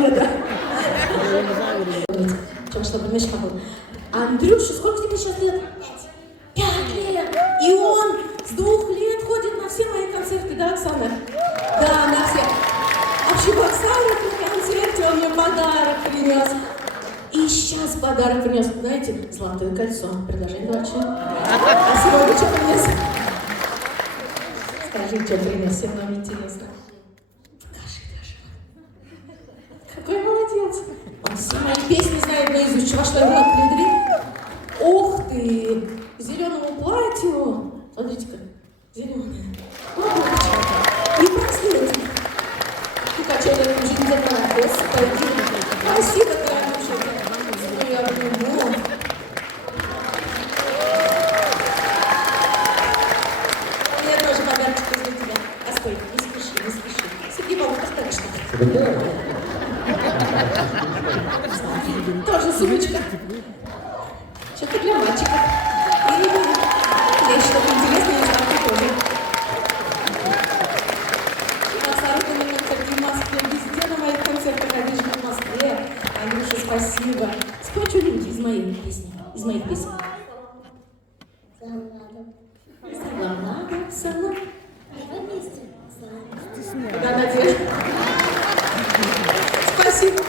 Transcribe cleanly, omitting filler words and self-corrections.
мне, да? Потому что подмешка был. Андрюша, сколько тебе сейчас лет? 5 лет. И он с 2 лет ходит на все мои концерты, да, Оксана? Да, на все. Вообще в Оксане на концерте он мне подарок принес. И сейчас подарок принес, знаете, золотое кольцо. Предложение вообще. А сегодня что принес? Скажи, что принес, всем нам интересно. Скажи даже. Какой молодец. Он все мои песни знает наизусть. Во что его надо предъявить? Ух ты! К зеленому платью. Смотрите-ка, зеленое. И браслет. И качали эту жизнь за мной. Господи. Спасибо, дорогуша. Ну, я люблю. У меня тоже подарочек для тебя. А стой, не спеши, не спеши. Сергей Павлович, поставишь что-то. Тоже сумочка. Что-то для мальчиков. Или что-то интересное, что-то тоже. Абсолютно на концерте в Москве. Везде на моих концертах одежда в Москве. Андрюша, спасибо. Спой что-нибудь из моих песен. Из моих песен. Салам, салам. Куда надежда? Спасибо.